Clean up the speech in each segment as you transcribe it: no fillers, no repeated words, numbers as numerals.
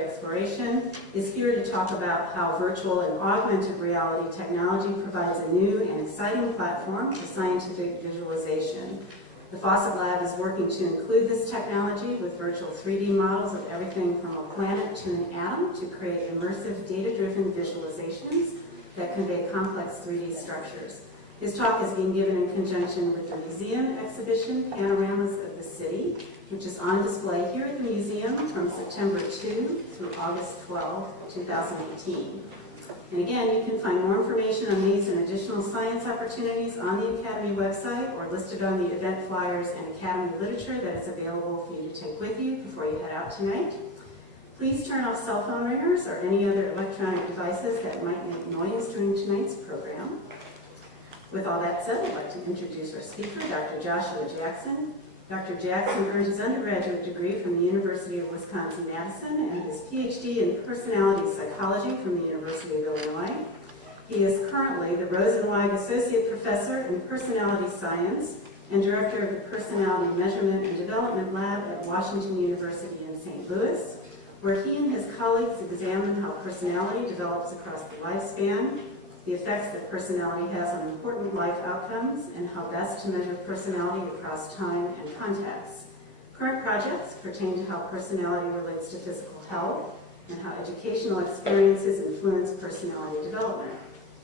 Exploration is here to talk about how virtual and augmented reality technology provides a new and exciting platform for scientific visualization. The Fawcett Lab is working to include this technology with virtual 3D models of everything from a planet to an atom to create immersive, data-driven visualizations that convey complex 3D structures. His talk is being given in conjunction with the museum exhibition, Panoramas of the City, which is on display here at the museum from September 2 through August 12, 2018. And again, you can find more information on these and additional science opportunities on the Academy website or listed on the event flyers and Academy literature that is available for you to take with you before you head out tonight. Please turn off cell phone ringers or any other electronic devices that might make noise during tonight's program. With all that said, I'd like to introduce our speaker, Dr. Joshua Jackson. Dr. Jackson earned his undergraduate degree from the University of Wisconsin-Madison and his Ph.D. in personality psychology from the University of Illinois. He is currently the Rosenzweig Associate Professor in Personality Science and Director of the Personality Measurement and Development Lab at Washington University in St. Louis, where he and his colleagues examine how personality develops across the lifespan, the effects that personality has on important life outcomes, and how best to measure personality across time and contexts. Current projects pertain to how personality relates to physical health and how educational experiences influence personality development.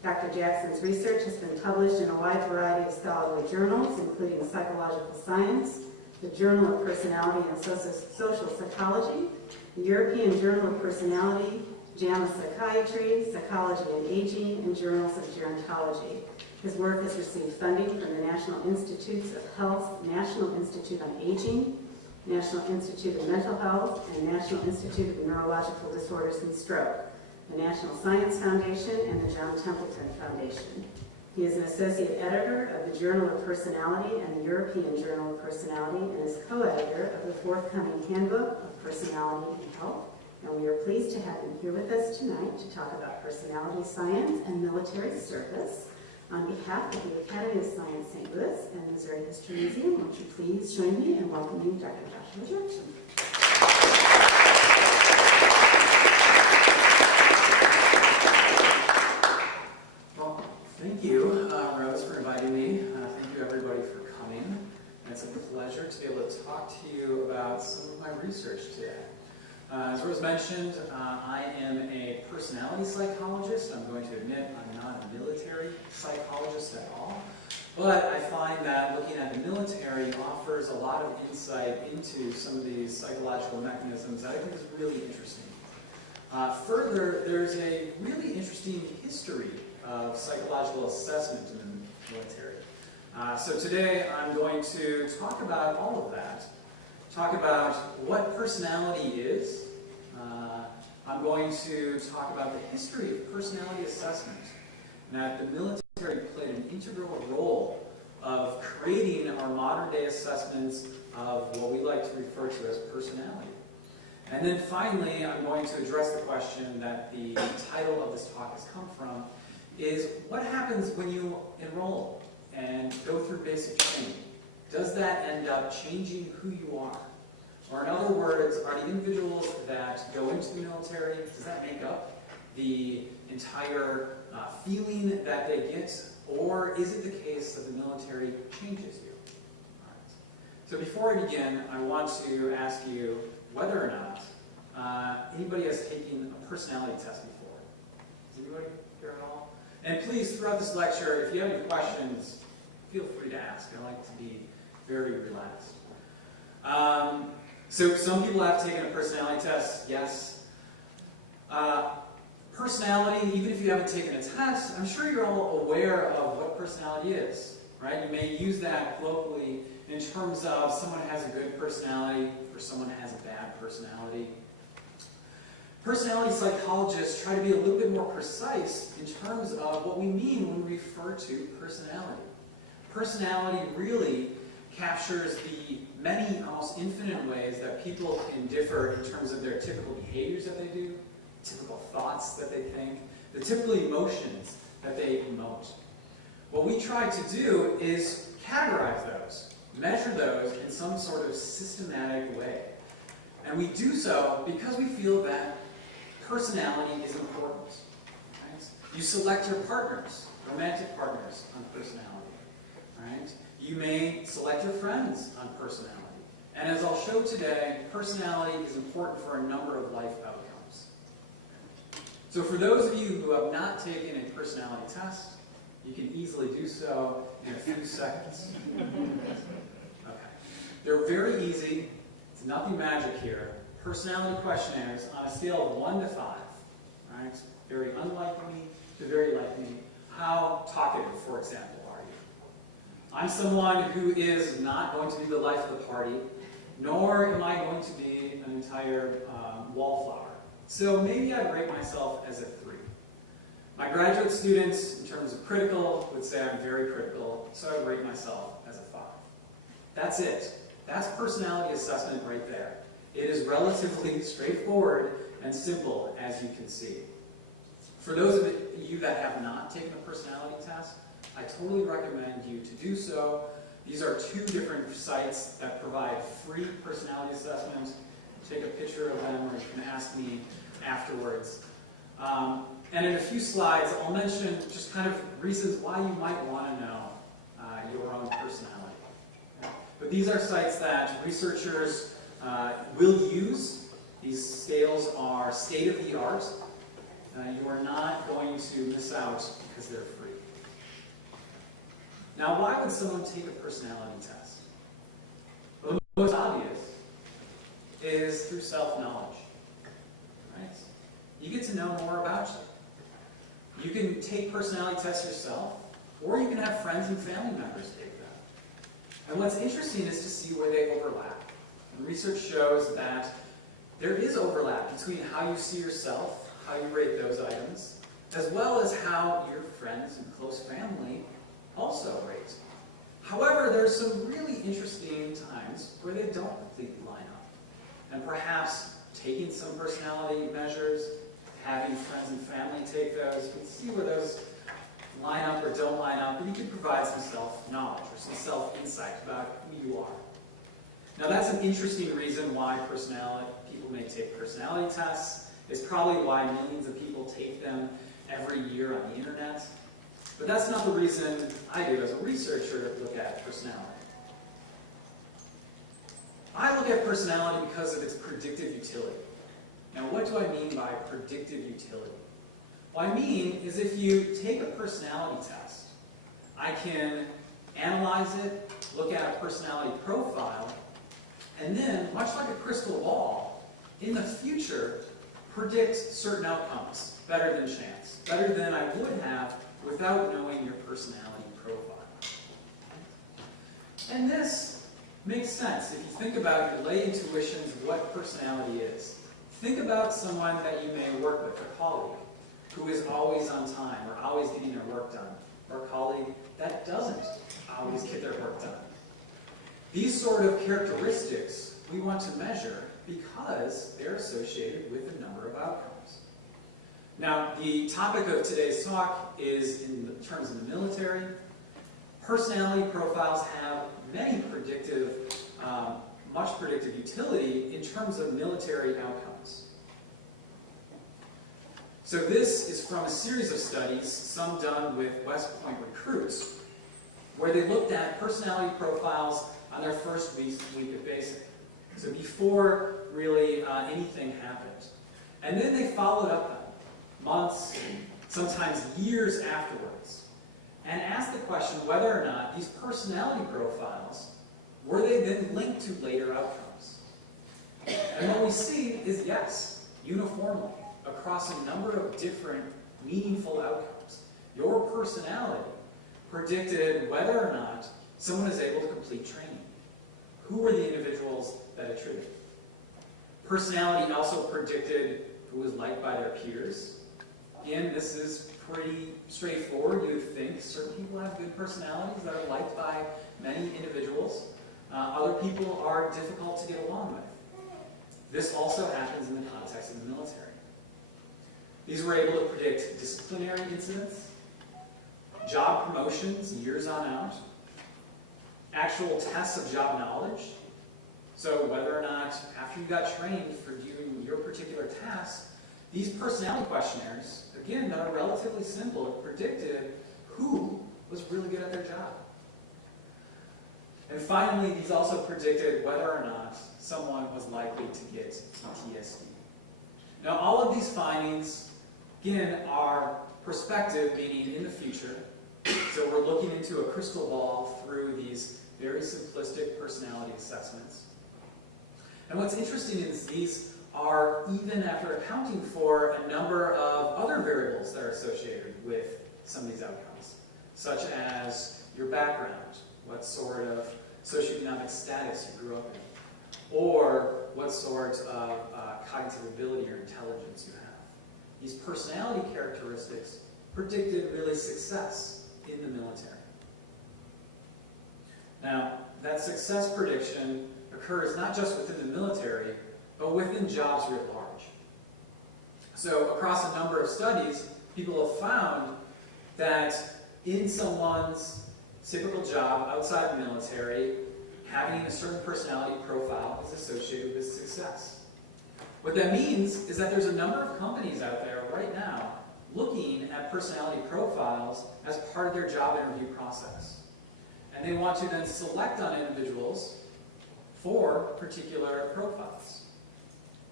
Dr. Jackson's research has been published in a wide variety of scholarly journals, including Psychological Science, the Journal of Personality and Social Psychology, the European Journal of Personality, JAMA Psychiatry, Psychology and Aging, and Journals of Gerontology. His work has received funding from the National Institutes of Health, National Institute on Aging, National Institute of Mental Health, and National Institute of Neurological Disorders and Stroke, the National Science Foundation, and the John Templeton Foundation. He is an associate editor of the Journal of Personality and the European Journal of Personality, and is co-editor of the forthcoming Handbook of Personality and Health. And we are pleased to have him here with us tonight to talk about personality science and military service. On behalf of the Academy of Science St. Louis and Missouri History Museum, won't you please join me in welcoming Dr. Joshua Jackson. Well, thank you, Rose, for inviting me. Thank you, everybody, for coming. And it's a pleasure to be able to talk to you about some of my research today. As Rose mentioned, I am a personality psychologist. I'm going to admit I'm not a military psychologist at all, but I find that looking at the military offers a lot of insight into some of these psychological mechanisms that I think is really interesting. Further, there's a really interesting history of psychological assessment in the military. So today I'm going to talk about all of that. Talk about what personality is. I'm going to talk about the history of personality assessment, and that the military played an integral role of creating our modern day assessments of what we like to refer to as personality. And then finally, I'm going to address the question that the title of this talk has come from, is what happens when you enroll and go through basic training? Does that end up changing who you are? Or in other words, are the individuals that go into the military, does that make up the entire feeling that they get? Or is it the case that the military changes you? All right. So before I begin, I want to ask you whether or not anybody has taken a personality test before. Is anybody here at all? And please, throughout this lecture, if you have any questions, feel free to ask. I like to be very relaxed. So some people have taken a personality test, yes. Personality, even if you haven't taken a test, I'm sure you're all aware of what personality is, right? You may use that colloquially in terms of someone has a good personality or someone has a bad personality. Personality psychologists try to be a little bit more precise in terms of what we mean when we refer to personality. Personality really captures the many, almost infinite ways that people can differ in terms of their typical behaviors that they do, typical thoughts that they think, the typical emotions that they emote. What we try to do is categorize those, measure those in some sort of systematic way. And we do so because we feel that personality is important. Right? You select your partners, romantic partners, on personality. Right? You may select your friends on personality. And as I'll show today, personality is important for a number of life outcomes. So for those of you who have not taken a personality test, you can easily do so in a few seconds. Okay. They're very easy. It's nothing magic here. Personality questionnaires on a scale of 1 to 5. Right? Very unlike me to very like me. How talkative, for example, are you? I'm someone who is not going to be the life of the party, nor am I going to be an entire wallflower. So maybe I'd rate myself as a 3. My graduate students, in terms of critical, would say I'm very critical, so I'd rate myself as a 5. That's it. That's personality assessment right there. It is relatively straightforward and simple, as you can see. For those of you that have not taken a personality test, I totally recommend you to do so. These are 2 different sites that provide free personality assessments. Take a picture of them, or you can ask me afterwards. And in a few slides, I'll mention just kind of reasons why you might want to know your own personality. But these are sites that researchers will use. These scales are state-of-the-art. You are not going to miss out because they're free. Now, why would someone take a personality test? Well, the most obvious is through self-knowledge. Right? You get to know more about you. You can take personality tests yourself, or you can have friends and family members take them. And what's interesting is to see where they overlap. And research shows that there is overlap between how you see yourself, how you rate those items, as well as how your friends and close family also rate. However, there's some really interesting times where they don't completely line up. And perhaps taking some personality measures, having friends and family take those, you can see where those line up or don't line up, and you can provide some self-knowledge or some self-insight about who you are. Now that's an interesting reason why people may take personality tests. It's probably why millions of people take them every year on the internet. But that's not the reason I do as a researcher look at personality. I look at personality because of its predictive utility. Now what do I mean by predictive utility? What I mean is if you take a personality test, I can analyze it, look at a personality profile, and then, much like a crystal ball, in the future, predict certain outcomes better than chance, better than I would have without knowing your personality profile. And this makes sense if you think about your lay intuitions of what personality is. Think about someone that you may work with, a colleague, who is always on time or always getting their work done, or a colleague that doesn't always get their work done. These sort of characteristics we want to measure because they're associated with a number of outcomes. Now, the topic of today's talk is in terms of the military. Personality profiles have much predictive utility in terms of military outcomes. So this is from a series of studies, some done with West Point recruits, where they looked at personality profiles on their first week of basic. So before really anything happened. And then they followed up months, sometimes years afterwards, and asked the question whether or not these personality profiles, were they then linked to later outcomes? And what we see is yes, uniformly, across a number of different meaningful outcomes. Your personality predicted whether or not someone is able to complete training. Who were the individuals that attributed? Personality also predicted who was liked by their peers. Again, this is pretty straightforward. You would think certain people have good personalities that are liked by many individuals. Other people are difficult to get along with. This also happens in the context of the military. These were able to predict disciplinary incidents, job promotions years on out, actual tests of job knowledge. So whether or not, after you got trained for doing your particular task, These personality questionnaires, again, that are relatively simple, predicted who was really good at their job. And finally, these also predicted whether or not someone was likely to get PTSD. Now, all of these findings, again, are prospective, meaning in the future. So we're looking into a crystal ball through these very simplistic personality assessments. And what's interesting is these are even after accounting for a number of other variables that are associated with some of these outcomes, such as your background, what sort of socioeconomic status you grew up in, or what sort of cognitive ability or intelligence you have. These personality characteristics predicted really success in the military. Now, that success prediction occurs not just within the military, but within jobs writ large. So across a number of studies, people have found that in someone's typical job outside the military, having a certain personality profile is associated with success. What that means is that there's a number of companies out there right now looking at personality profiles as part of their job interview process. And they want to then select on individuals for particular profiles.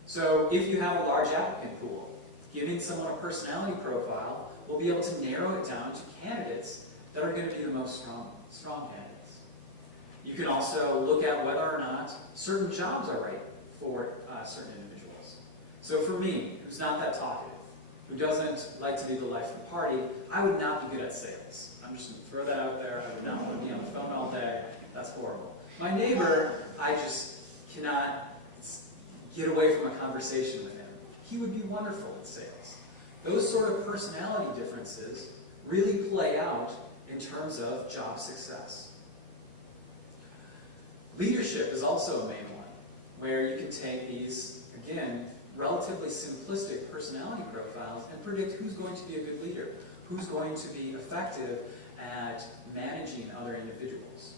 So if you have a large applicant pool, giving someone a personality profile will be able to narrow it down to candidates that are going to be the most strong candidates. You can also look at whether or not certain jobs are right for certain individuals. So for me, who's not that talkative, who doesn't like to be the life of the party, I would not be good at sales. I'm just going to throw that out there. I would not want to be on the phone all day. That's horrible. My neighbor, I just cannot get away from a conversation with him. He would be wonderful at sales. Those sort of personality differences really play out in terms of job success. Leadership is also a main one, where you can take these, again, relatively simplistic personality profiles and predict who's going to be a good leader, who's going to be effective at managing other individuals.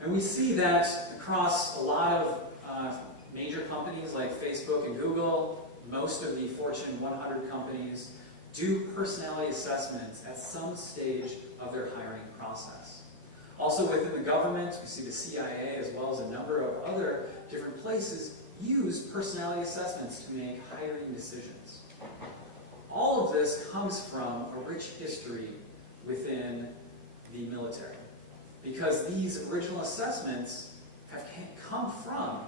And we see that across a lot of major companies like Facebook and Google, most of the Fortune 100 companies do personality assessments at some stage of their hiring process. Also within the government, we see the CIA as well as a number of other different places use personality assessments to make hiring decisions. All of this comes from a rich history within the military, because these original assessments have come from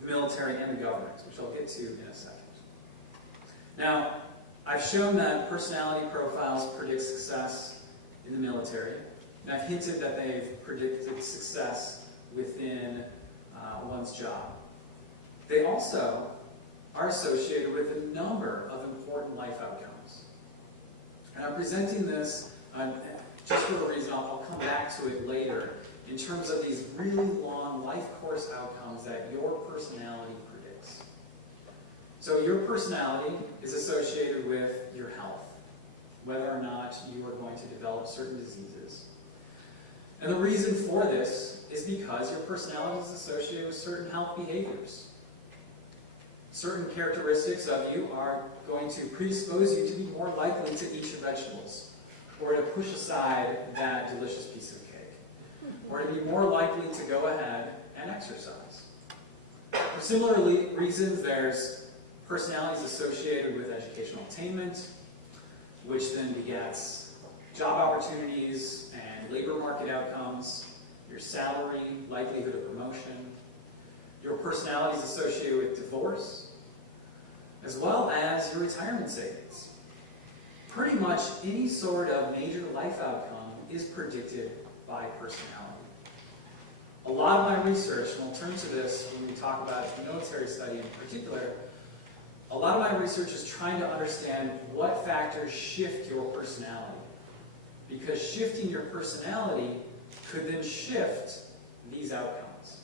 the military and the government, which I'll get to in a second. Now, I've shown that personality profiles predict success in the military, and I've hinted that they've predicted success within one's job. They also are associated with a number of important life outcomes. And I'm presenting this just for a reason, I'll come back to it later, in terms of these really long life course outcomes that your personality predicts. So your personality is associated with your health, whether or not you are going to develop certain diseases. And the reason for this is because your personality is associated with certain health behaviors. Certain characteristics of you are going to predispose you to be more likely to eat your vegetables, or to push aside that delicious piece of cake, or to be more likely to go ahead and exercise. For similar reasons, there's personalities associated with educational attainment, which then begets job opportunities and labor market outcomes, your salary, likelihood of promotion. Your personality is associated with divorce, as well as your retirement savings. Pretty much any sort of major life outcome is predicted by personality. A lot of my research, and we'll turn to this when we talk about the military study in particular, a lot of my research is trying to understand what factors shift your personality. Because shifting your personality could then shift these outcomes.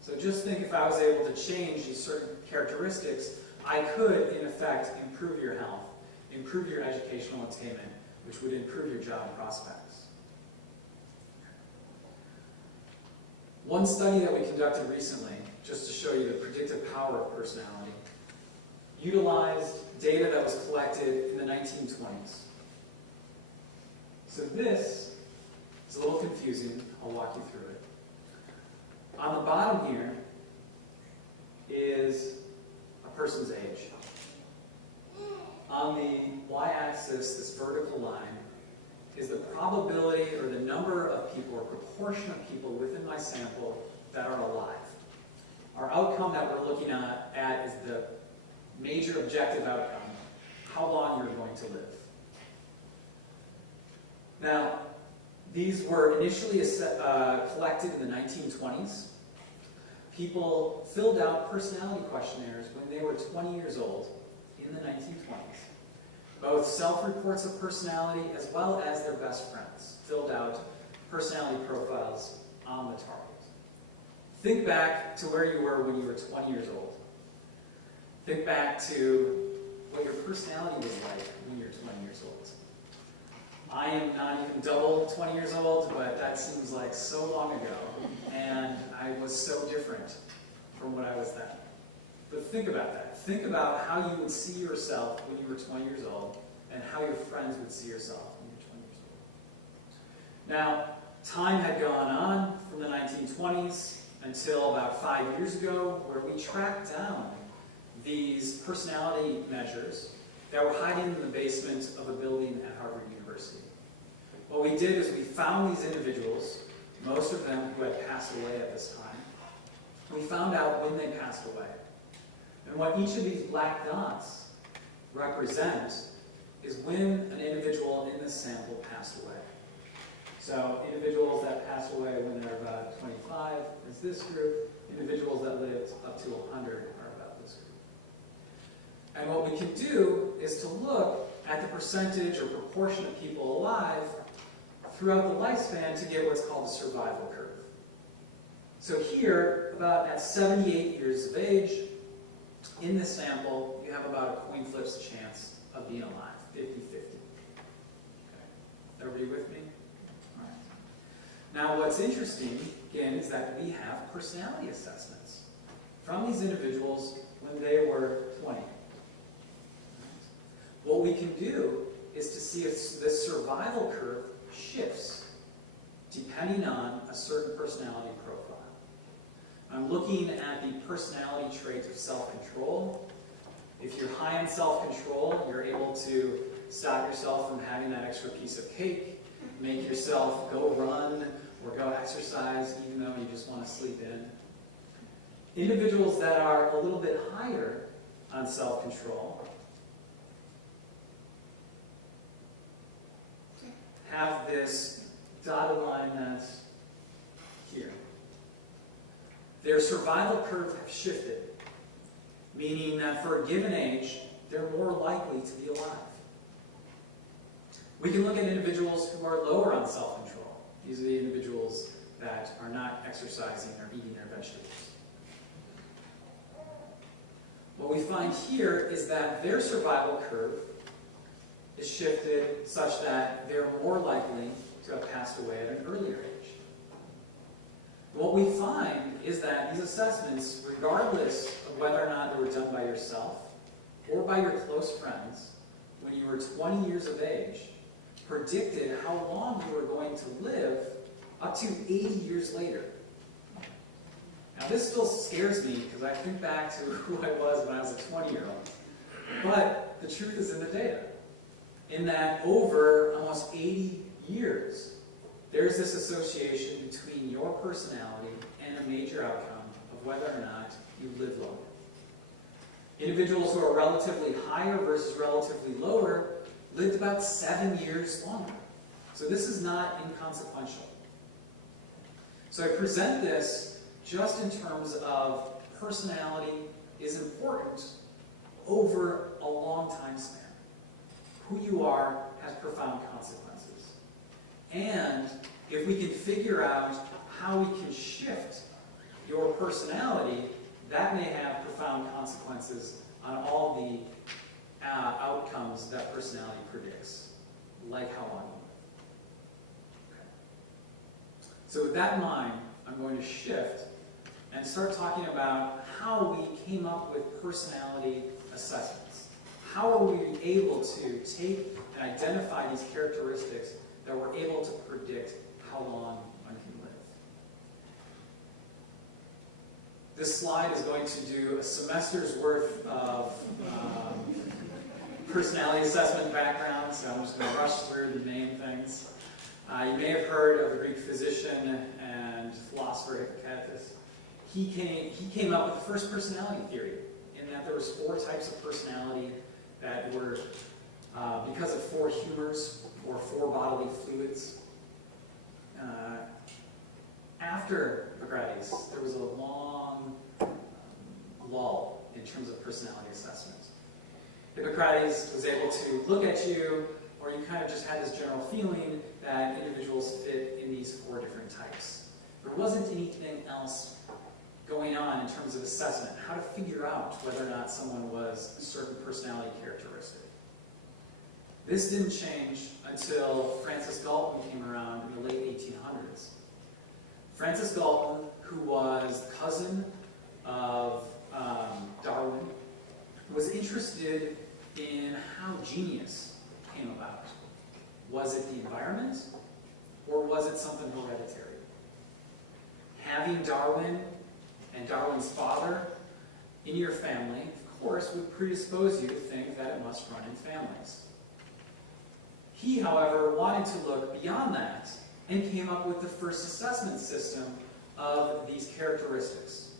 So just think, if I was able to change these certain characteristics, I could, in effect, improve your health, improve your educational attainment, which would improve your job prospects. One study that we conducted recently, just to show you the predictive power of personality, utilized data that was collected in the 1920s. So this is a little confusing. I'll walk you through it. On the bottom here is a person's age. On the y-axis, this vertical line, is the probability or the number of people or proportion of people within my sample that are alive. Our outcome that we're looking at is the major objective outcome, how long you're going to live. Now, these were initially collected in the 1920s. People filled out personality questionnaires when they were 20 years old in the 1920s. Both self-reports of personality as well as their best friends filled out personality profiles on the target. Think back to where you were when you were 20 years old. Think back to what your personality was like when you were 20 years old. I am not even double 20 years old, but that seems like so long ago, and I was so different from what I was then. But think about that. Think about how you would see yourself when you were 20 years old, and how your friends would see yourself when you were 20 years old. Now, time had gone on from the 1920s until about 5 years ago, where we tracked down these personality measures that were hiding in the basement of a building at Harvard University. What we did is we found these individuals, most of them who had passed away at this time. We found out when they passed away. And what each of these black dots represent is when an individual in this sample passed away. So individuals that passed away when they're about 25 is this group. Individuals that lived up to 100 are about this group. And what we can do is to look at the percentage or proportion of people alive throughout the lifespan to get what's called a survival curve. So here, about at 78 years of age, in this sample, you have about a coin flip's chance of being alive, 50-50. Okay. Everybody with me? All right. Now, what's interesting, again, is that we have personality assessments from these individuals when they were 20. What we can do is to see if this survival curve shifts depending on a certain personality profile. I'm looking at the personality trait of self-control. If you're high in self-control, you're able to stop yourself from having that extra piece of cake, make yourself go run or go exercise even though you just want to sleep in. Individuals that are a little bit higher on self-control have this dotted line that's here. Their survival curve have shifted, meaning that for a given age, they're more likely to be alive. We can look at individuals who are lower on self-control. These are the individuals that are not exercising or eating their vegetables. What we find here is that their survival curve is shifted such that they're more likely to have passed away at an earlier age. What we find is that these assessments, regardless of whether or not they were done by yourself or by your close friends, when you were 20 years of age, predicted how long you were going to live up to 80 years later. Now this still scares me because I think back to who I was when I was a 20-year-old. But the truth is in the data. In that over almost 80 years, there's this association between your personality and a major outcome of whether or not you live longer. Individuals who are relatively higher versus relatively lower lived about 7 years longer. So this is not inconsequential. So I present this just in terms of personality is important over a long time span. Who you are has profound consequences. And if we can figure out how we can shift your personality, that may have profound consequences on all the outcomes that personality predicts, like how long you live. Okay. So with that in mind, I'm going to shift and start talking about how we came up with personality assessments? How are we able to take and identify these characteristics that we're able to predict how long one can live? This slide is going to do a semester's worth of personality assessment background, so I'm just going to rush through the main things. You may have heard of the Greek physician and philosopher Hippocrates. He came up with the first personality theory, in that there was 4 types of personality that were because of 4 humors or 4 bodily fluids. After Hippocrates, there was a long lull in terms of personality assessment. Hippocrates was able to look at you, or you kind of just had this general feeling that individuals fit in these 4 different types. There wasn't anything else going on in terms of assessment, how to figure out whether or not someone was a certain personality characteristic. This didn't change until Francis Galton came around in the late 1800s. Francis Galton, who was the cousin of Darwin, was interested in how genius came about. Was it the environment, or was it something hereditary? Having Darwin and Darwin's father in your family, of course, would predispose you to think that it must run in families. He, however, wanted to look beyond that and came up with the first assessment system of these characteristics.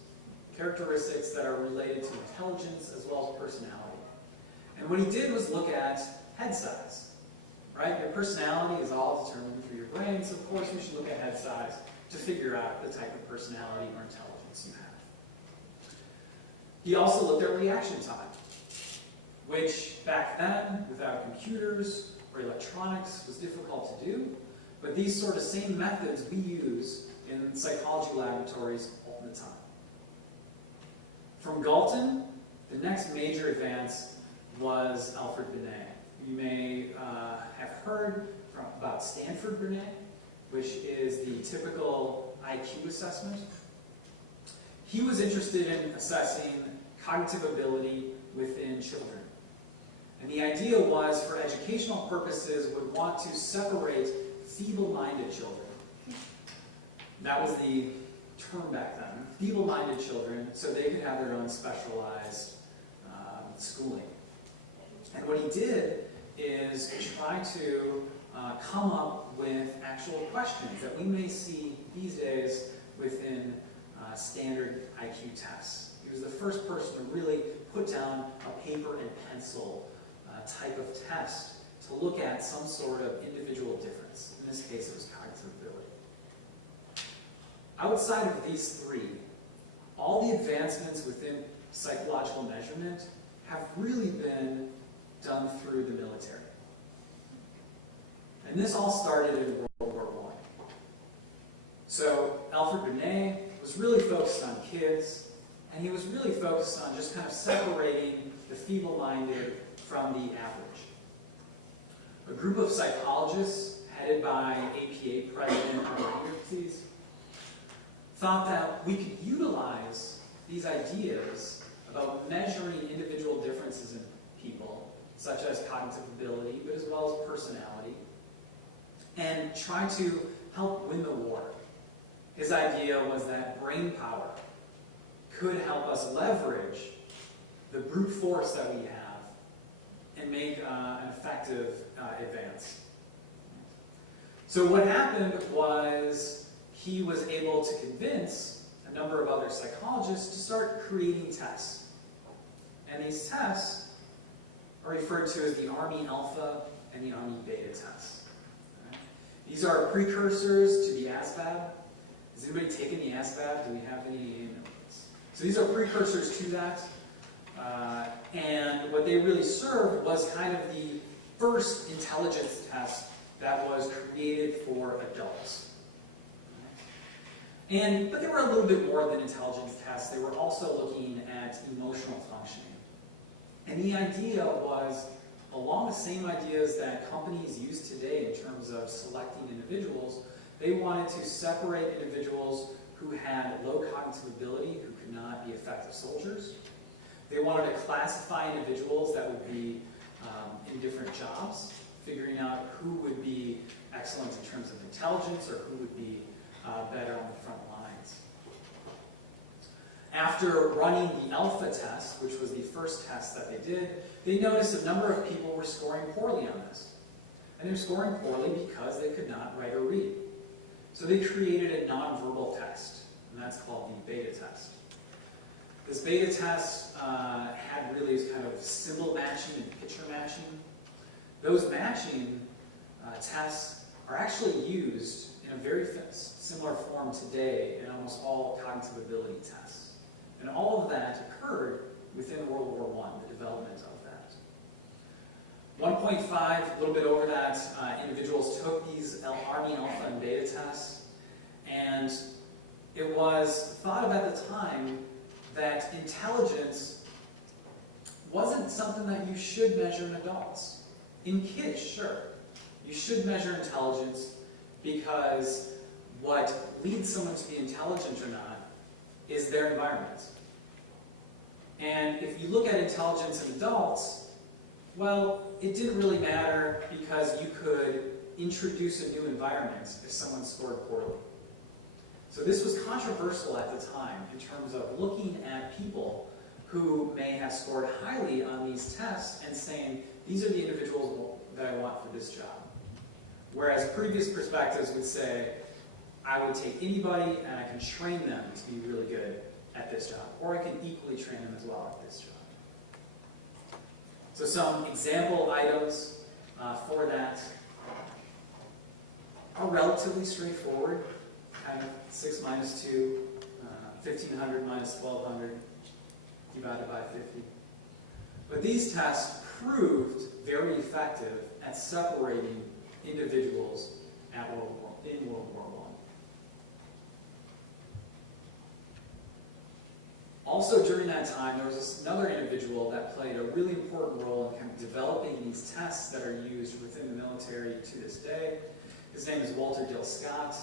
Characteristics that are related to intelligence as well as personality. And what he did was look at head size. Right? Your personality is all determined through your brain, so of course we should look at head size to figure out the type of personality or intelligence you have. He also looked at reaction time, which back then, without computers or electronics, was difficult to do. But these sort of same methods we use in psychology laboratories all the time. From Galton, the next major advance was Alfred Binet. You may have heard about Stanford Binet, which is the typical IQ assessment. He was interested in assessing cognitive ability within children. And the idea was, for educational purposes, would want to separate feeble-minded children. That was the term back then. Feeble-minded children, so they could have their own specialized schooling. And what he did is try to come up with actual questions that we may see these days within standard IQ tests. He was the first person to really put down a paper and pencil type of test to look at some sort of individual difference. In this case, it was cognitive ability. Outside of these 3, all the advancements within psychological measurement have really been done through the military. And this all started in World War I. So Alfred Binet was really focused on kids, and he was really focused on just kind of separating the feeble-minded from the average. A group of psychologists, headed by APA President Rosenzweig, thought that we could utilize these ideas about measuring individual differences in people, such as cognitive ability, but as well as personality, and try to help win the war. His idea was that brain power could help us leverage the brute force that we have and make an effective advance. So what happened was he was able to convince a number of other psychologists to start creating tests. And these tests are referred to as the Army Alpha and the Army Beta tests. Okay? These are precursors to the ASVAB. Has anybody taken the ASVAB? Do we have any? So these are precursors to that. And what they really served was kind of the first intelligence test that was created for adults. But they were a little bit more than intelligence tests. They were also looking at emotional functioning. And the idea was, along the same ideas that companies use today in terms of selecting individuals, they wanted to separate individuals who had low cognitive ability, who could not be effective soldiers, They wanted to classify individuals that would be in different jobs, figuring out who would be excellent in terms of intelligence or who would be better on the front lines. After running the alpha test, which was the first test that they did, they noticed a number of people were scoring poorly on this. And they were scoring poorly because they could not write or read. So they created a nonverbal test, and that's called the beta test. This beta test had really this kind of symbol matching and picture matching. Those matching tests are actually used in a very similar form today in almost all cognitive ability tests. And all of that occurred within World War I, the development of that. 1.5, a little bit over that, individuals took these Army Alpha and Beta tests, and it was thought of at the time that intelligence wasn't something that you should measure in adults. In kids, sure, you should measure intelligence because what leads someone to be intelligent or not is their environment. And if you look at intelligence in adults, well, it didn't really matter because you could introduce a new environment if someone scored poorly. So this was controversial at the time in terms of looking at people who may have scored highly on these tests and saying, these are the individuals that I want for this job. Whereas previous perspectives would say, I would take anybody and I can train them to be really good at this job, or I can equally train them as well at this job. So some example items for that are relatively straightforward, kind of 6 minus 2, 1500 minus 1200 divided by 50. But these tests proved very effective at separating individuals in World War I. Also during that time, there was another individual that played a really important role in kind of developing these tests that are used within the military to this day. His name is Walter Dill Scott.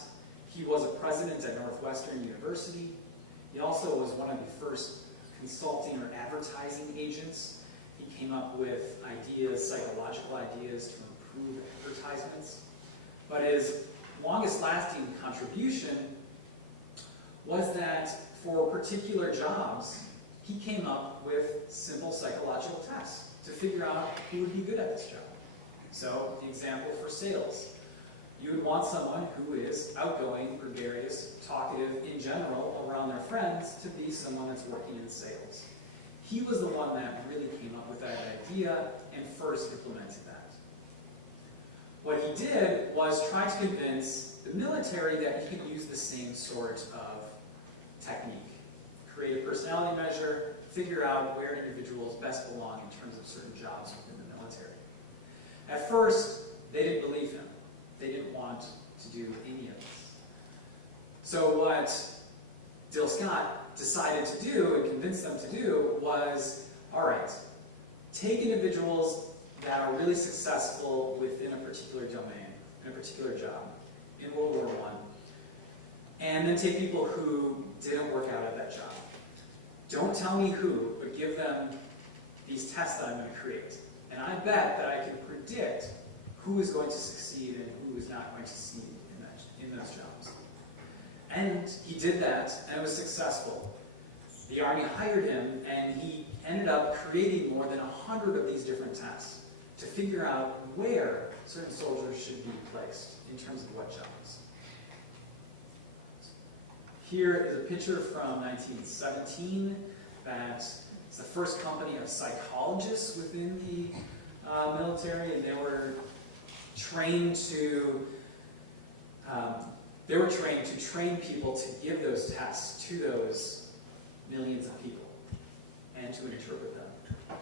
He was a president at Northwestern University. He also was one of the first consulting or advertising agents. He came up with ideas, psychological ideas to improve advertisements. But his longest lasting contribution was that for particular jobs, he came up with simple psychological tests to figure out who would be good at this job. So, the example for sales. You would want someone who is outgoing, gregarious, talkative in general around their friends to be someone that's working in sales. He was the one that really came up with that idea and first implemented that. What he did was try to convince the military that he could use the same sort of technique. Create a personality measure, figure out where individuals best belong in terms of certain jobs within the military. At first, they didn't believe him. They didn't want to do any of this. So what Dill Scott decided to do and convinced them to do was, all right, take individuals that are really successful within a particular domain, in a particular job, in World War I, and then take people who didn't work out at that job. Don't tell me who, but give them these tests that I'm going to create. And I bet that I can predict who is going to succeed and who is not going to succeed in those jobs. And he did that, and it was successful. The Army hired him, and he ended up creating more than 100 of these different tests to figure out where certain soldiers should be placed in terms of what jobs. Here is a picture from 1917 that is the first company of psychologists within the military, and they were trained to train people to give those tests to those millions of people and to interpret them.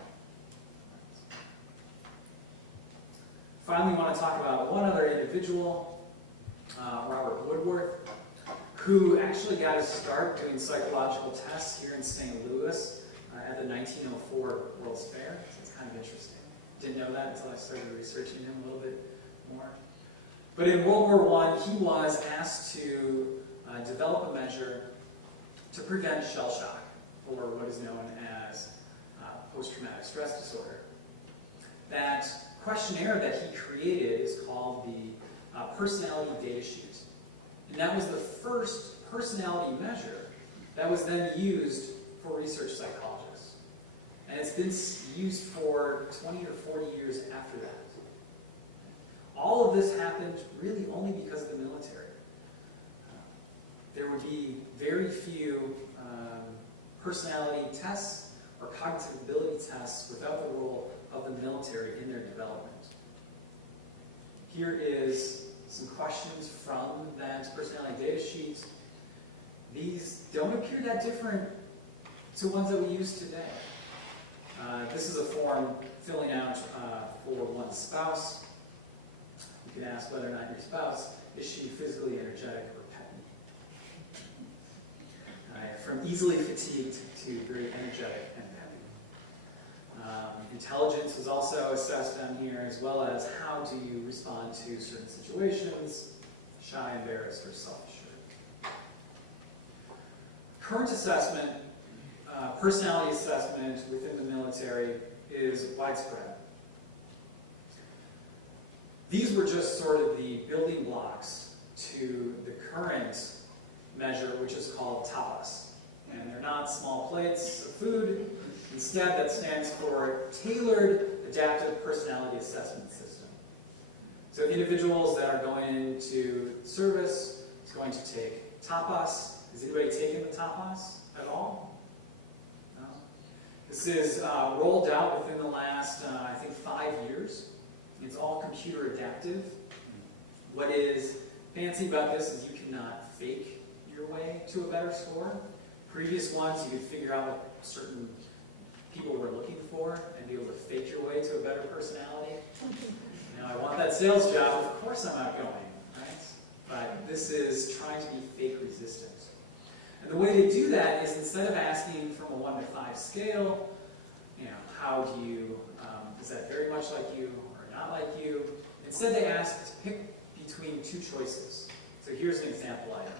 Finally, we want to talk about one other individual, Robert Woodworth, who actually got his start doing psychological tests here in St. Louis at the 1904 World's Fair. So it's kind of interesting. Didn't know that until I started researching him a little bit more. But in World War I, he was asked to develop a measure to prevent shell shock, or what is known as post-traumatic stress disorder. That questionnaire that he created is called the personality data sheet. And that was the first personality measure that was then used for research psychologists. And it's been used for 20 or 40 years after that. All of this happened really only because of the military. There would be very few personality tests or cognitive ability tests without the role of the military in their development. Here is some questions from that personality data sheet. These don't appear that different to ones that we use today. This is a form filling out for one's spouse. You can ask whether or not your spouse, is she physically energetic or peppy? From easily fatigued to very energetic and peppy. Intelligence was also assessed on here, as well as how do you respond to certain situations, shy, embarrassed, or self-assured. Current assessment, personality assessment within the military is widespread. These were just sort of the building blocks to the current measure, which is called TALAS. And they're not small plates of food. Instead, that stands for Tailored Adaptive Personality Assessment System. So individuals that are going into service is going to take TAPAS. Has anybody taken the TAPAS at all? No? This is rolled out within the last, I think, 5 years. It's all computer adaptive. What is fancy about this is you cannot fake your way to a better score. Previous ones, you could figure out what certain people were looking for and be able to fake your way to a better personality. Now, I want that sales job, of course I'm outgoing, right? But this is trying to be fake resistant. And the way they do that is instead of asking from a 1 to 5 scale, how do you, is that very much like you or not like you? Instead they ask to pick between 2 choices. So here's an example item.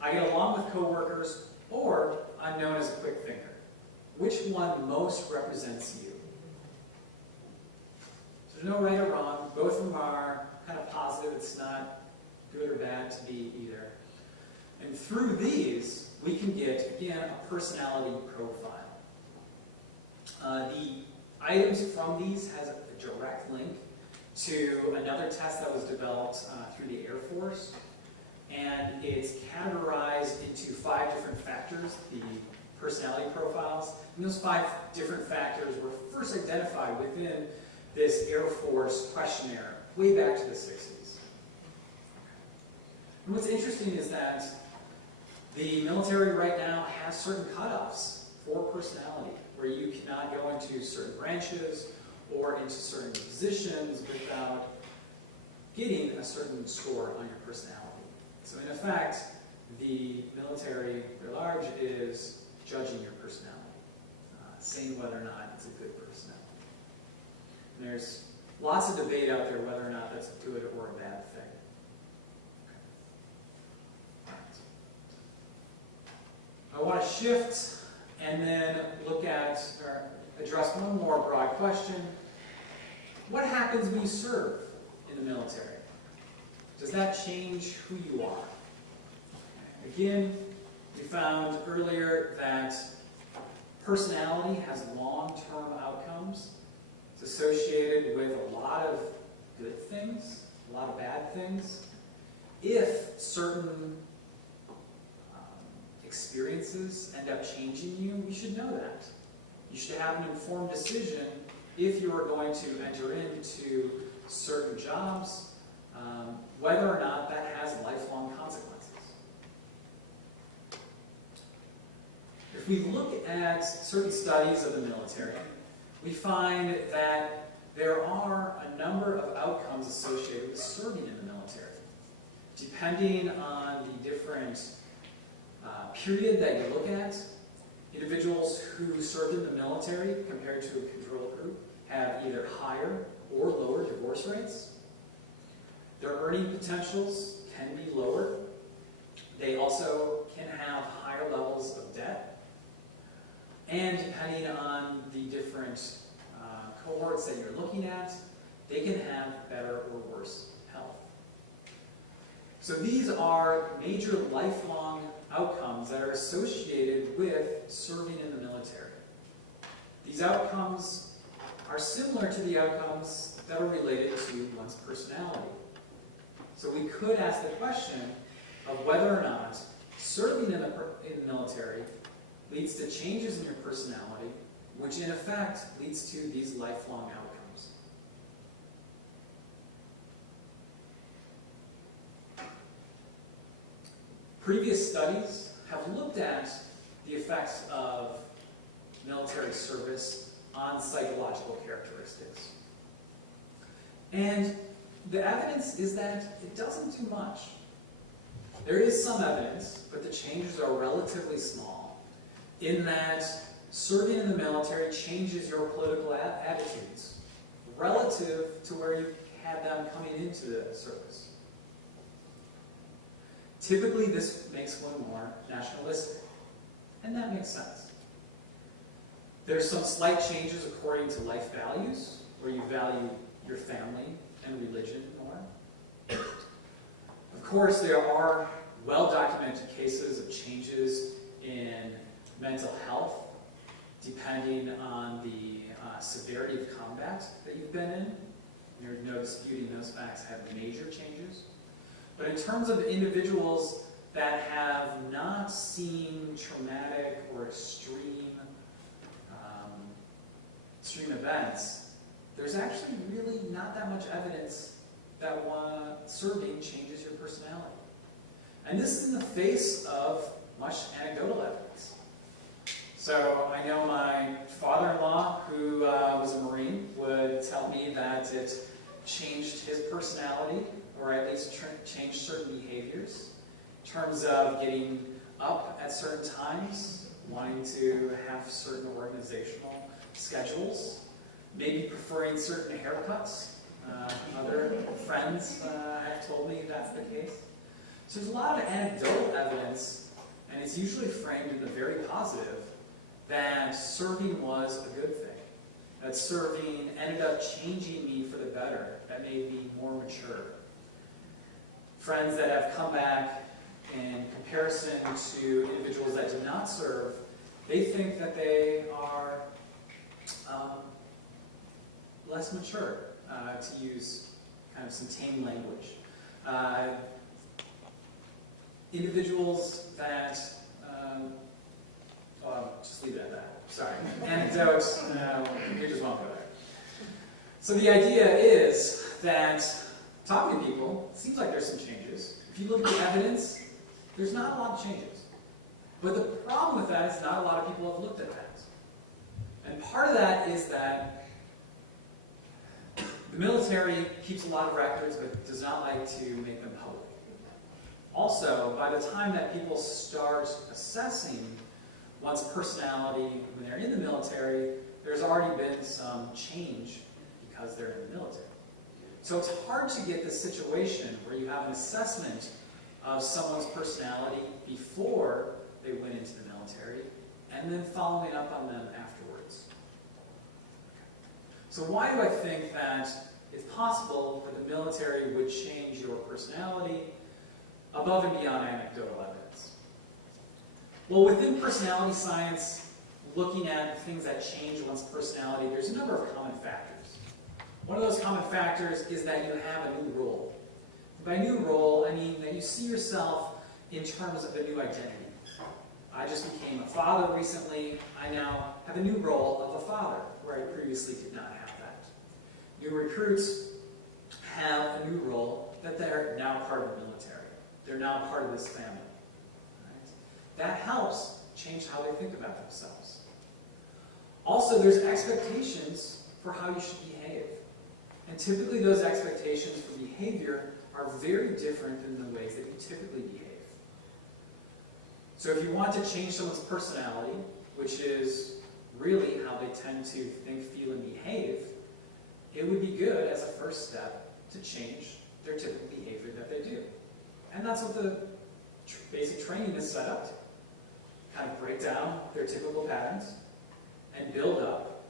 I get along with coworkers, or I'm known as a quick thinker. Which one most represents you? So there's no right or wrong. Both of them are kind of positive. It's not good or bad to be either. And through these, we can get, again, a personality profile. The items from these has a direct link to another test that was developed through the Air Force. And it's categorized into 5 different factors, the personality profiles. And those 5 different factors were first identified within this Air Force questionnaire way back to the 60s. And what's interesting is that the military right now has certain cutoffs for personality, where you cannot go into certain branches or into certain positions without getting a certain score on your personality. So in effect, the military at large is judging your personality, saying whether or not it's a good personality. And there's lots of debate out there whether or not that's a good or a bad thing. I want to shift and then look at, or address one more broad question. What happens when you serve in the military? Does that change who you are? Again, we found earlier that personality has long-term outcomes. It's associated with a lot of good things, a lot of bad things. If certain experiences end up changing you, you should know that. You should have an informed decision if you are going to enter into certain jobs, whether or not that has lifelong consequences. If we look at certain studies of the military, we find that there are a number of outcomes associated with serving in the military. Depending on the different period that you look at, individuals who served in the military compared to a control group have either higher or lower divorce rates. Their earning potentials can be lower. They also can have higher levels of debt. And depending on the different cohorts that you're looking at, they can have better or worse health. So these are major lifelong outcomes that are associated with serving in the military. These outcomes are similar to the outcomes that are related to one's personality. So we could ask the question of whether or not serving in the military leads to changes in your personality, which in effect leads to these lifelong outcomes. Previous studies have looked at the effects of military service on psychological characteristics. And the evidence is that it doesn't do much. There is some evidence, but the changes are relatively small, in that serving in the military changes your political attitudes relative to where you had them coming into the service. Typically, this makes one more nationalistic, and that makes sense. There's some slight changes according to life values, where you value your family and religion more. Of course, there are well-documented cases of changes in mental health, depending on the severity of combat that you've been in. There's no disputing those facts have major changes. But in terms of individuals that have not seen traumatic or extreme events, there's actually really not that much evidence that serving changes your personality. And this is in the face of much anecdotal evidence. So I know my father-in-law, who was a Marine, would tell me that it changed his personality, or at least changed certain behaviors, in terms of getting up at certain times, wanting to have certain organizational schedules, maybe preferring certain haircuts. Other friends have told me that's the case. So there's a lot of anecdotal evidence, and it's usually framed in the very positive, that serving was a good thing. That serving ended up changing me for the better. That made me more mature. Friends that have come back in comparison to individuals that did not serve, they think that they are less mature, to use kind of some tame language. Individuals that, just leave it at that. Sorry. Anecdotes, we just won't go there. So the idea is that talking to people, it seems like there's some changes. If you look at the evidence, there's not a lot of changes. But the problem with that is not a lot of people have looked at that. And part of that is that the military keeps a lot of records, but does not like to make them public. Also, by the time that people start assessing one's personality when they're in the military, there's already been some change because they're in the military. So it's hard to get this situation where you have an assessment of someone's personality before they went into the military, and then following up on them afterwards. So why do I think that it's possible that the military would change your personality above and beyond anecdotal evidence? Well, within personality science, looking at things that change one's personality, there's a number of common factors. One of those common factors is that you have a new role. By new role, I mean that you see yourself in terms of a new identity. I just became a father recently. I now have a new role of a father, where I previously did not have that. New recruits have a new role that they're now part of the military. They're now part of this family. Right? That helps change how they think about themselves. Also, there's expectations for how you should behave. And typically those expectations for behavior are very different than the ways that you typically behave. So if you want to change someone's personality, which is really how they tend to think, feel, and behave, it would be good as a first step to change their typical behavior that they do. And that's what the basic training is set up to. Kind of break down their typical patterns and build up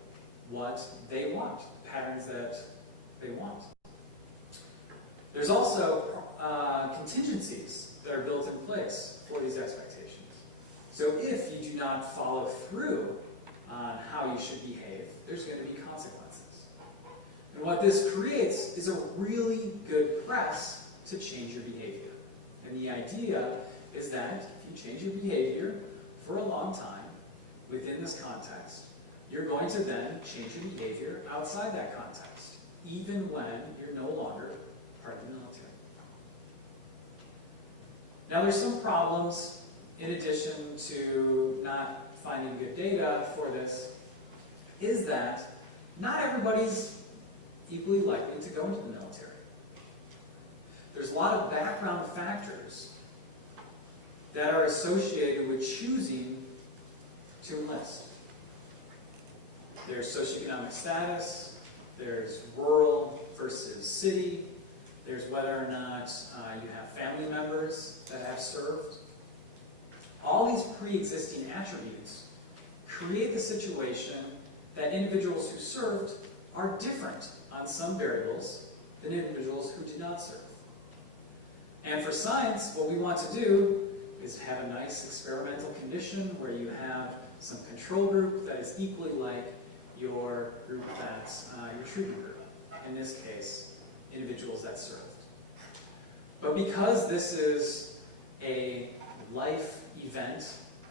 what they want, patterns that they want. There's also contingencies that are built in place for these expectations. So if you do not follow through on how you should behave, there's going to be consequences. And what this creates is a really good press to change your behavior. And the idea is that if you change your behavior for a long time within this context, you're going to then change your behavior outside that context, even when you're no longer part of the military. Now there's some problems in addition to not finding good data for this, is that not everybody's equally likely to go into the military. There's a lot of background factors that are associated with choosing to enlist. There's socioeconomic status, there's rural versus city, there's whether or not you have family members that have served. All these pre-existing attributes create the situation that individuals who served are different on some variables than individuals who did not serve. And for science, what we want to do is have a nice experimental condition where you have some control group that is equally like your group that's your treatment group. In this case, individuals that served. But because this is a life event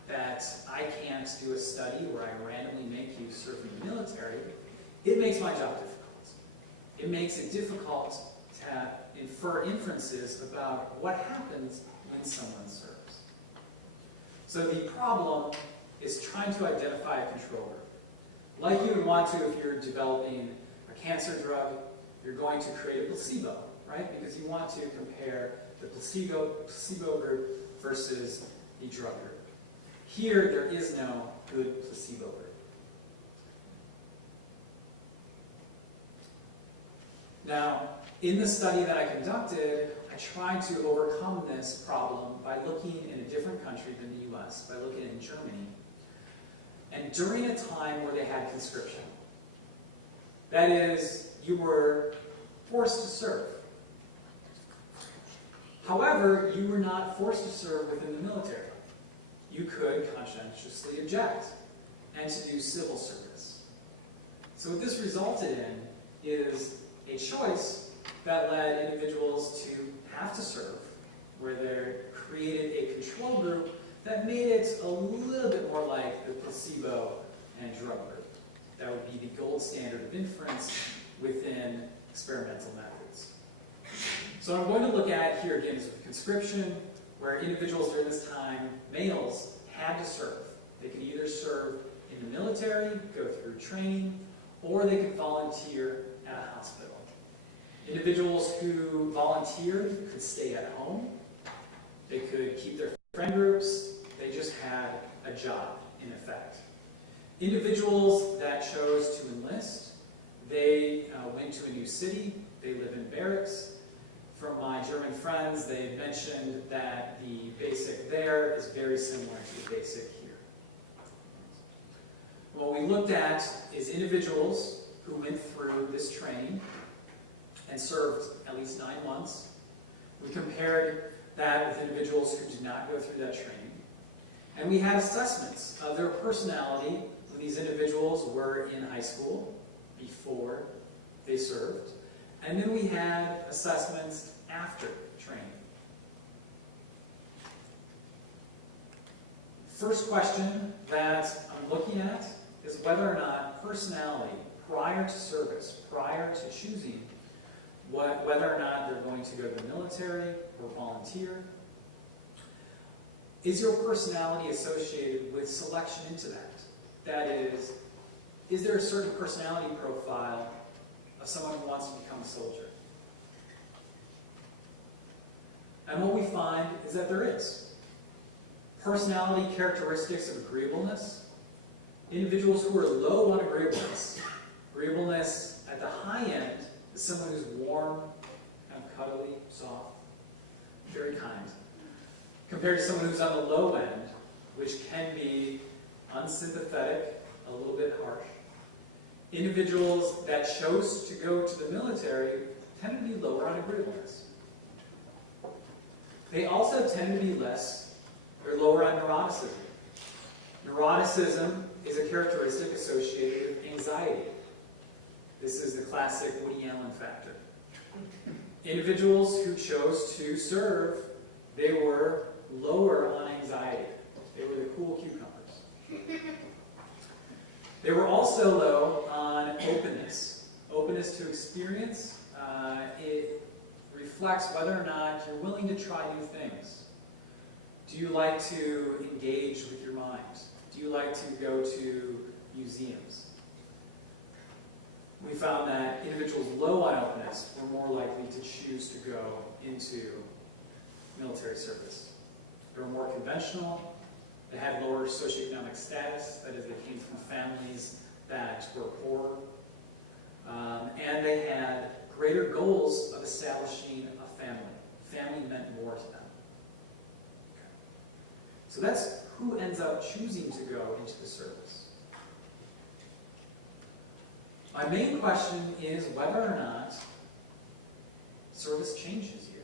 that I can't do a study where I randomly make you serve in the military, it makes my job difficult. It makes it difficult to infer inferences about what happens when someone serves. So the problem is trying to identify a control group. Like you would want to if you're developing a cancer drug, you're going to create a placebo, right? Because you want to compare the placebo group versus the drug group. Here, there is no good placebo group. Now, in the study that I conducted, I tried to overcome this problem by looking in a different country than the US, by looking in Germany. And during a time where they had conscription, that is, you were forced to serve. However, you were not forced to serve within the military. You could conscientiously object and to do civil service. So what this resulted in is a choice that led individuals to have to serve, where they created a control group that made it a little bit more like the placebo and drug group. That would be the gold standard of inference within experimental methods. So what I'm going to look at here again is conscription, where individuals during this time, males, had to serve. They could either serve in the military, go through training, or they could volunteer at a hospital. Individuals who volunteered could stay at home. They could keep their friend groups. They just had a job, in effect. Individuals that chose to enlist, they went to a new city. They live in barracks. From my German friends, they mentioned that the basic there is very similar to the basic here. What we looked at is individuals who went through this training and served at least 9 months. We compared that with individuals who did not go through that training. And we had assessments of their personality when these individuals were in high school, before they served. And then we had assessments after training. First question that I'm looking at is whether or not personality prior to service, prior to choosing whether or not they're going to go to the military or volunteer, is your personality associated with selection into that? That is there a certain personality profile of someone who wants to become a soldier? And what we find is that there is. Personality characteristics of agreeableness. Individuals who are low on agreeableness. Agreeableness at the high end is someone who's warm, kind of cuddly, soft, very kind. Compared to someone who's on the low end, which can be unsympathetic, a a little bit harsh. Individuals that chose to go to the military tend to be lower on agreeableness. They also tend to be lower on neuroticism. Neuroticism is a characteristic associated with anxiety. This is the classic Woody Allen factor. Individuals who chose to serve, they were lower on anxiety. They were the cool cucumbers. They were also low on openness. Openness to experience. It reflects whether or not you're willing to try new things. Do you like to engage with your mind? Do you like to go to museums? We found that individuals low on openness were more likely to choose to go into military service. They were more conventional. They had lower socioeconomic status, that is, they came from families that were poor. And they had greater goals of establishing a family. Family meant more to them. Okay. So that's who ends up choosing to go into the service. My main question is whether or not service changes you.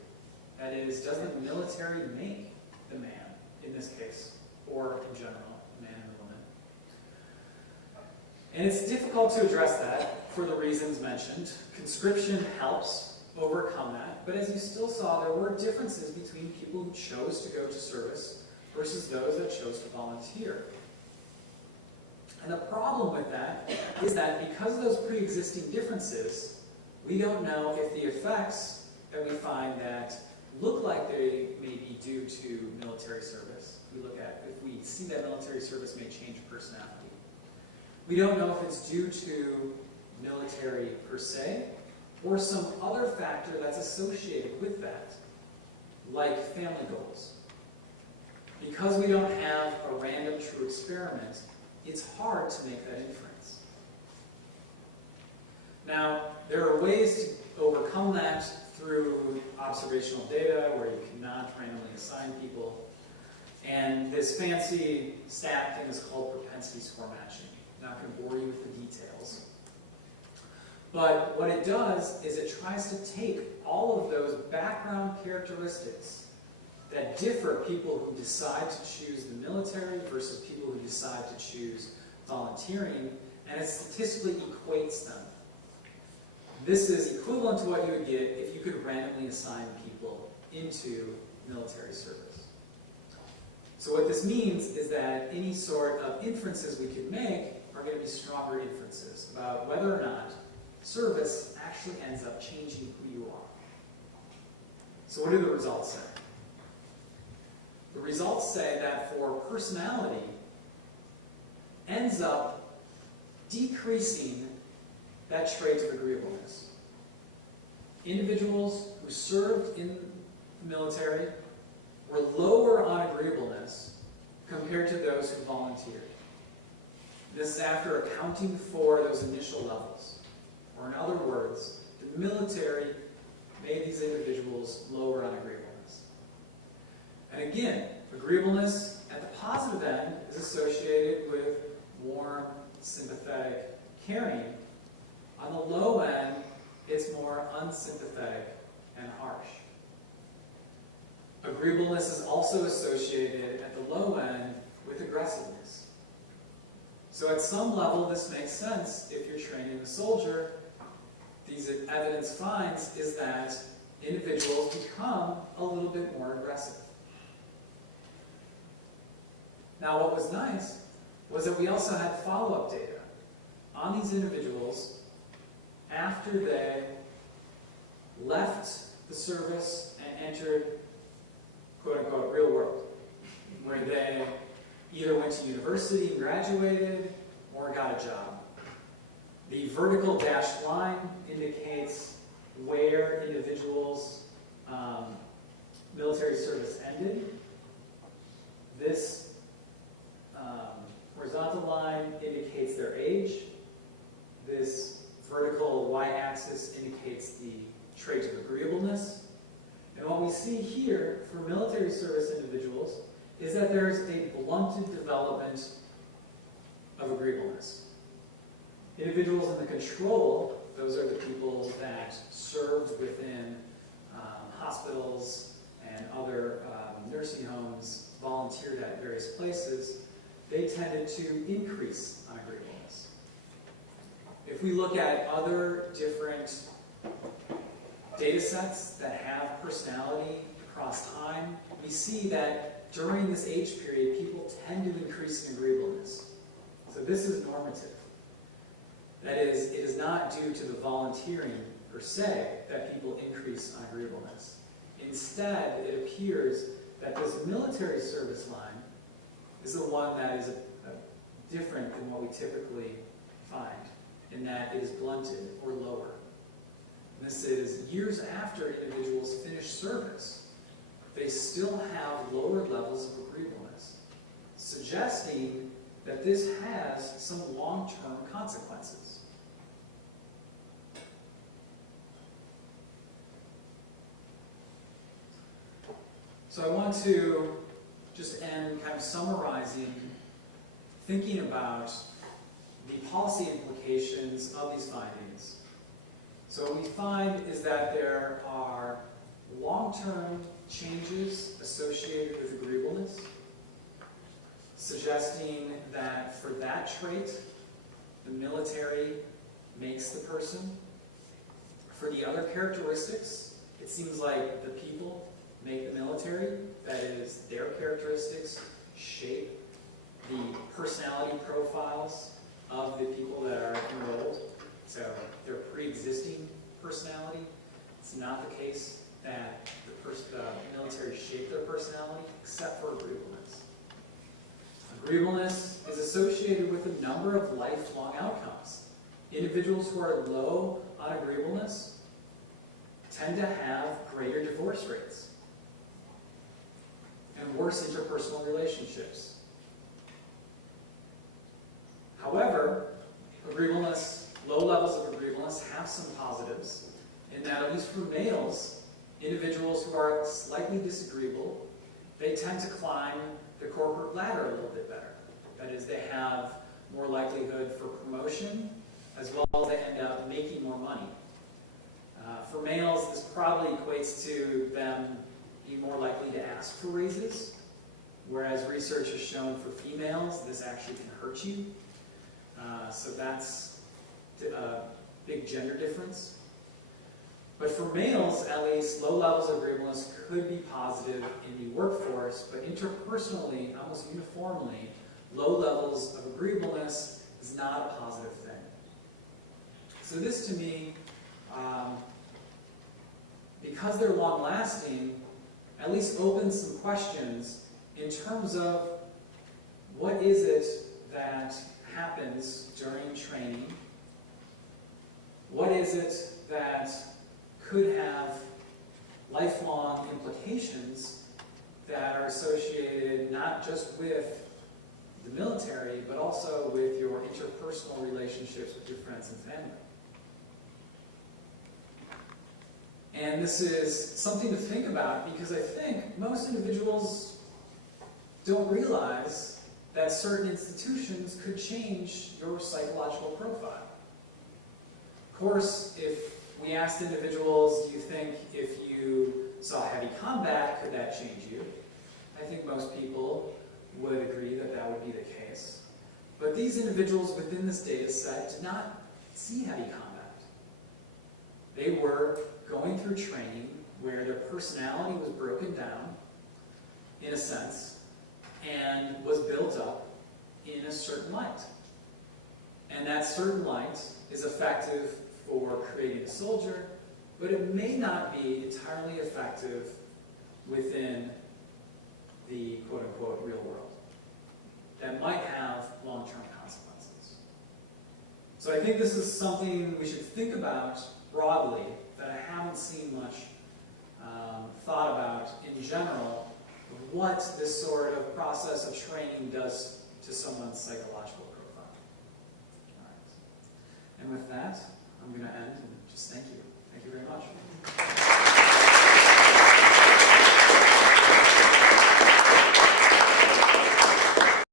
That is, does the military make the man, in this case, or in general, a man and a woman? And it's difficult to address that for the reasons mentioned. Conscription helps overcome that, but as you still saw, there were differences between people who chose to go to service versus those that chose to volunteer. And the problem with that is that because of those pre-existing differences, we don't know if the effects that we find that look like they may be due to military service, we look at if we see that military service may change personality. We don't know if it's due to military per se, or some other factor that's associated with that, like family goals. Because we don't have a random true experiment, it's hard to make that inference. Now, there are ways to overcome that through observational data, where you cannot randomly assign people. And this fancy stat thing is called propensity score matching. I'm not going to bore you with the details. But what it does is it tries to take all of those background characteristics that differ people who decide to choose the military versus people who decide to choose volunteering, and it statistically equates them. This is equivalent to what you would get if you could randomly assign people into military service. So what this means is that any sort of inferences we could make are going to be stronger inferences about whether or not service actually ends up changing who you are. So what do the results say? The results say that for personality, ends up decreasing that trait of agreeableness. Individuals who served in the military were lower on agreeableness compared to those who volunteered. This is after accounting for those initial levels. Or in other words, the military made these individuals lower on agreeableness. And again, agreeableness at the positive end is associated with warm, sympathetic, caring. On the low end, it's more unsympathetic and harsh. Agreeableness is also associated at the low end with aggressiveness. So at some level, this makes sense if you're training a soldier. These evidence finds is that individuals become a little bit more aggressive. Now, what was nice was that we also had follow-up data on these individuals after they left the service and entered, quote-unquote, real world, where they either went to university and graduated or got a job. The vertical dashed line indicates where individuals' military service ended. This horizontal line indicates their age. This vertical y-axis indicates the trait of agreeableness. And what we see here for military service individuals is that there's a blunted development of agreeableness. Individuals in the control, those are the people that served within hospitals and other nursing homes, volunteered at various places, they tended to increase on agreeableness. If we look at other different data sets that have personality across time, we see that during this age period, people tend to increase in agreeableness. So this is normative. That is, it is not due to the volunteering per se that people increase on agreeableness. Instead, it appears that this military service line is the one that is different than what we typically find, in that it is blunted or lower. And this is years after individuals finish service, they still have lower levels of agreeableness, suggesting that this has some long-term consequences. So I want to just end kind of summarizing, thinking about the policy implications of these findings. So what we find is that there are long-term changes associated with agreeableness, suggesting that for that trait, the military makes the person. For the other characteristics, it seems like the people make the military. That is, their characteristics shape the personality profiles of the people that are enrolled. So their pre-existing personality. It's not the case that the military shape their personality, except for agreeableness. Agreeableness is associated with a number of lifelong outcomes. Individuals who are low on agreeableness tend to have greater divorce rates and worse interpersonal relationships. However, agreeableness, low levels of agreeableness have some positives in that, at least for males, individuals who are slightly disagreeable, they tend to climb the corporate ladder a little bit better. That is, they have more likelihood for promotion, as well as they end up making more money. For males, this probably equates to them being more likely to ask for raises, whereas research has shown for females, this actually can hurt you. So that's a big gender difference. But for males, at least, low levels of agreeableness could be positive in the workforce, but interpersonally, almost uniformly, low levels of agreeableness is not a positive thing. So this, to me, because they're long-lasting, at least opens some questions in terms of what is it that happens during training? What is it that could have lifelong implications that are associated not just with the military, but also with your interpersonal relationships with your friends and family? And this is something to think about, because I think most individuals don't realize that certain institutions could change your psychological profile. Of course, if we asked individuals, do you think if you saw heavy combat, could that change you? I think most people would agree that that would be the case. But these individuals within this data set did not see heavy combat. They were going through training where their personality was broken down, in a sense, and was built up in a certain light. And that certain light is effective for creating a soldier, but it may not be entirely effective within the quote-unquote real world. That might have long-term consequences. So I think this is something we should think about broadly that I haven't seen much thought about in general, what this sort of process of training does to someone's psychological profile. All right. And with that, I'm going to end and just thank you. Thank you very much.